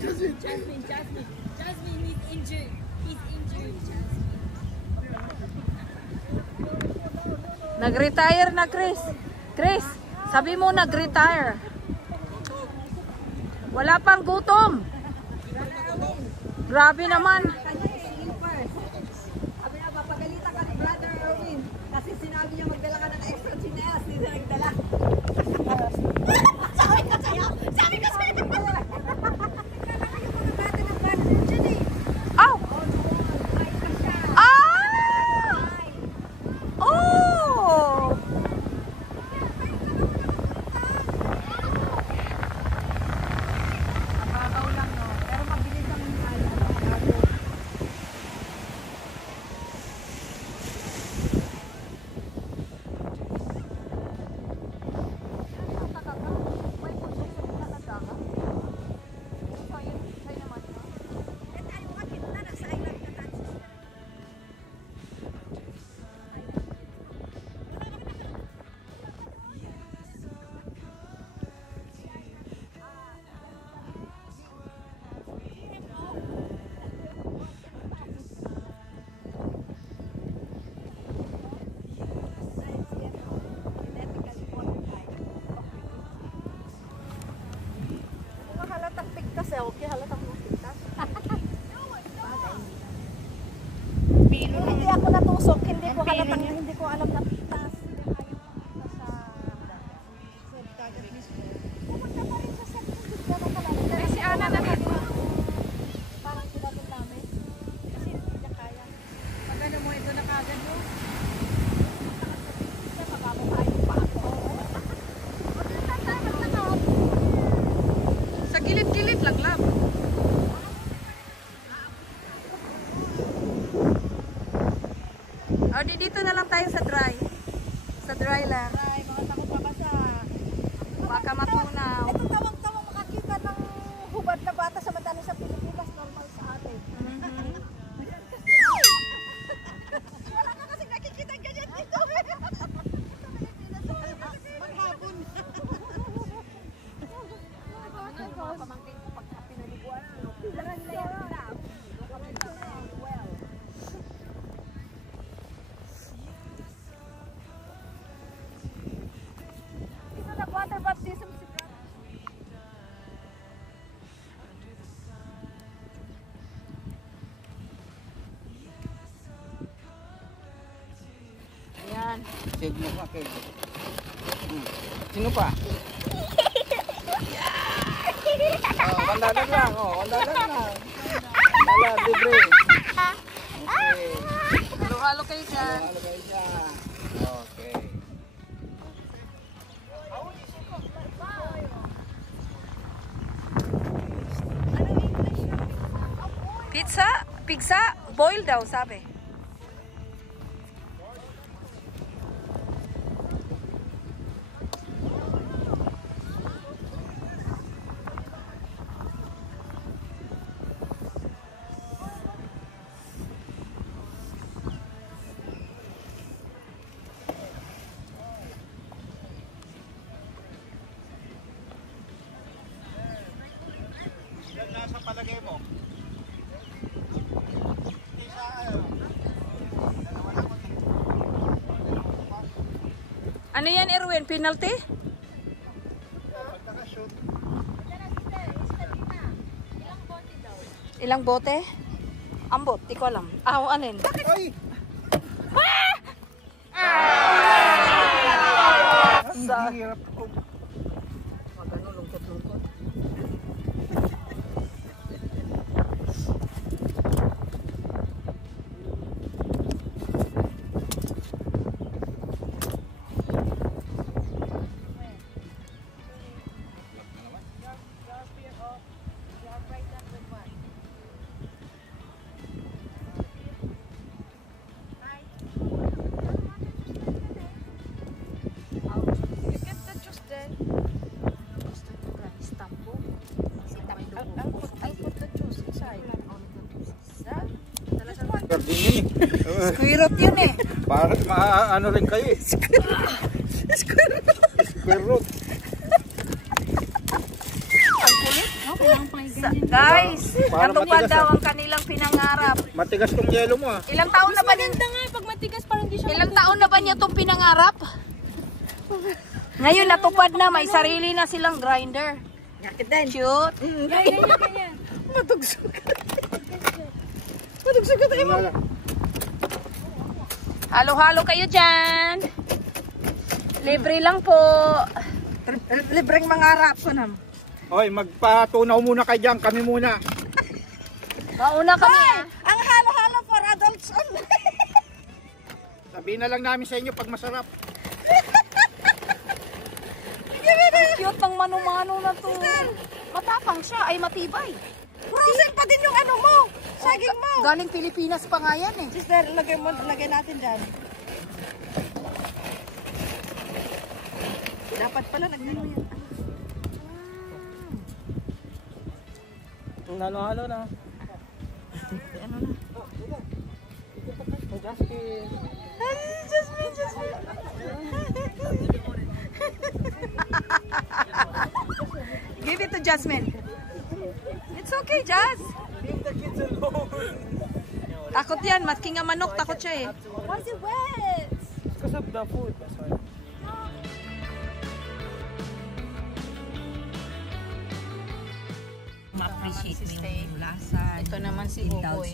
Jasmine is injured. He's injured, Jasmine. Nag-retire na, Chris. Chris, sabi mo nag-retire. Wala pang gutom. Grabe naman. Sabi na, papagalitan ka ni Brother Erwin. Kasi sinabi niya magdala ka ng extra chinelas. Hindi na nagdala. Sabi ko sa'yo! Sabi ko sa'yo! Ow! Ah! Oh! Mababaw lang, no? Pero mabilis ang Okay, halatang pigtas. Hindi ako natusok, hindi ko halatang, hindi ko alam na pitas. Pumunta pa rin sa septic na nakalala. Ay, si Ana na rin. Parang sinabi namin. Kasi hindi niya kaya. Pag ano mo, ito na kagad mo. Siya makakukain pa ako. Sa gilid-gilid lang lang. O, dito na lang tayo sa dry. Sa dry lang. Ay, mga takot mabasa. Baka matunaw. Ito tawang-tawang makakita ng hubad na bata sa madali sa Pilipinas, normal sa atin. Wala ka kasi nakikita ganyan dito. Maghapon. Mga pamangkin ko pagka pinaliguan, pilaran na yan na. Well. Ito nag-water baptism si Brad. Ayan. Save mo pa, Kay. Sino pa? Kandalan lang, kandalan lang. Kandalan, libre. Okay. Halo-halo kayo dyan. Halo kayo dyan. Okay. Pizza? Pizza? Boil daw, sabi. Yan nasa palagay mo. Ano yan, Erwin? Penalty? Ilang bote? Ambot, di ko alam. Anin? Ay! Sa... Hirap ko. Magano, lungkot-lungkot. Gardinin eh. Kuirot yun eh. Para ano rin kayo eh. Square root. Ang kulit. No, kailangan pang Guys, Para natupad matigas, daw ah. ang kanilang pinangarap. Matigas tong yelo mo ah. Ilang taon na ba niya? Maganda nga, pag matigas parang di siya. Ilang taon na ba niya itong pinangarap? Ngayon natupad na, may sarili na silang grinder. Yakit din. Cute. Ganyan. Matugsog ka tayo mo. Halo-halo kayo dyan. Libre lang po. Libreng mangarap ko nam. Oy, magpatunaw muna kayo dyan. Kami muna. Mauna kami ah. Ang halo-halo for adults only. Sabihin na lang namin sa inyo pag masarap. Cute ng mano-mano na to. Matapang siya, ay matibay. Frozen pa din yung ano mo. Saging mo. Galing Pilipinas pa nga yan eh. Sister, lagay natin dyan. Dapat pala lagyan mo yan. Halo-halo na. Ano na? Give it to Jasmine. It's okay, Jazz. Takot yan, matking nga manok, takot siya eh. Why is it wet? Because of the food. That's why. Ma-appreciate mo yung lasa. Ito naman si Buboy.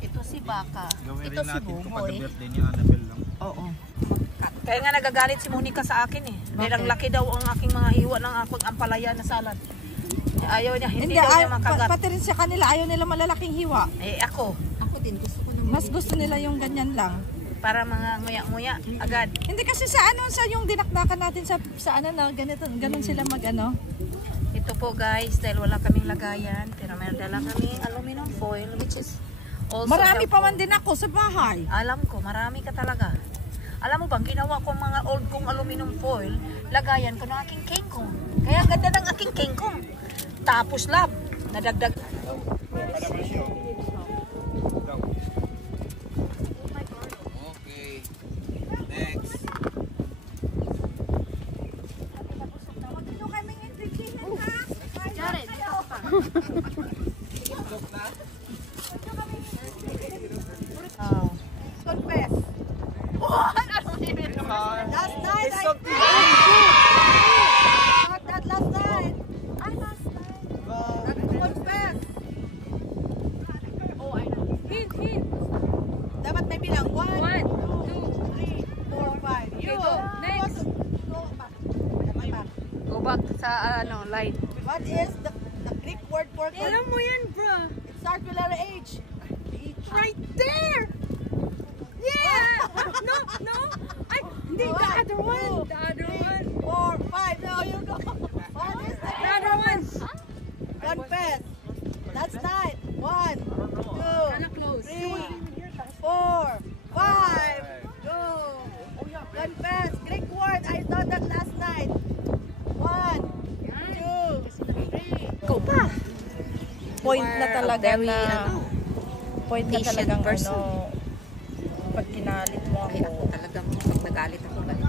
Ito si Baka. Gawin Ito rin si natin ito Buboy. kada birthday ni Annabelle lang. Oo. Kaya nga nagagalit si Monica sa akin eh. Nilang laki daw ang aking mga hiwa ng aking ampalaya na salad. Ayaw niya, hindi daw niya makagat. Pati rin sa kanila, ayaw nila malalaking hiwa. Eh ako, Mas gusto nila yung ganyan lang. para mga nguya-nguya agad. Hindi kasi sa ano, sa yung dinakdakan natin sa ano na, ganito, ganun sila mag ano. Ito po guys, dahil wala kaming lagayan, pero may dala kaming aluminum foil which is also Marami pa helpful. man din ako sa bahay. Alam ko, marami ka talaga. Alam mo bang, ginawa ko mga old kong aluminum foil, lagayan ko ng aking kengkong. Kaya ganda ng aking kengkong. Tapos lab, nadagdag. Okay. Next. Jared. Oh. Confess. Last night, Not that last night. Confess. Oh, I know. Hint. Dapat may bilang. 1, 1, 2, 3, 4, 5. Okay, go. Next. Go back. Go back sa ano, light. What is the Greek word for Alam mo yan, bro. It starts with letter H. Right there. Yeah. No. I hindi, the other one. The other one. 4, 5. Now you go. What is the The other one. Confess. That's night. 1, 2, Kinda close. 3, 4, 5. Go. Confess. Greek word. I thought that last night. 1, 2, 3. Go pa. Point na talaga Very, na. Point na patient talagang person. ano. Pag kinalit mo Ay, ako. ako talagang pag nagalit ako galit.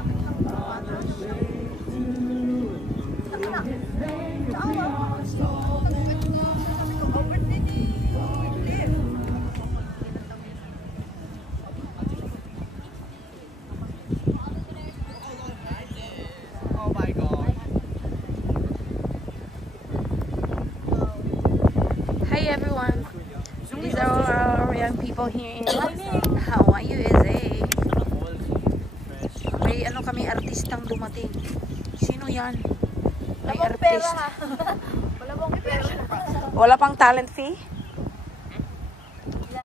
Oh my God. Hi everyone. These are our young people here in Hawaii, USA. May ano kami artistang dumating. Sino yan? May artist. Wala bang pera? Wala pang talent fee?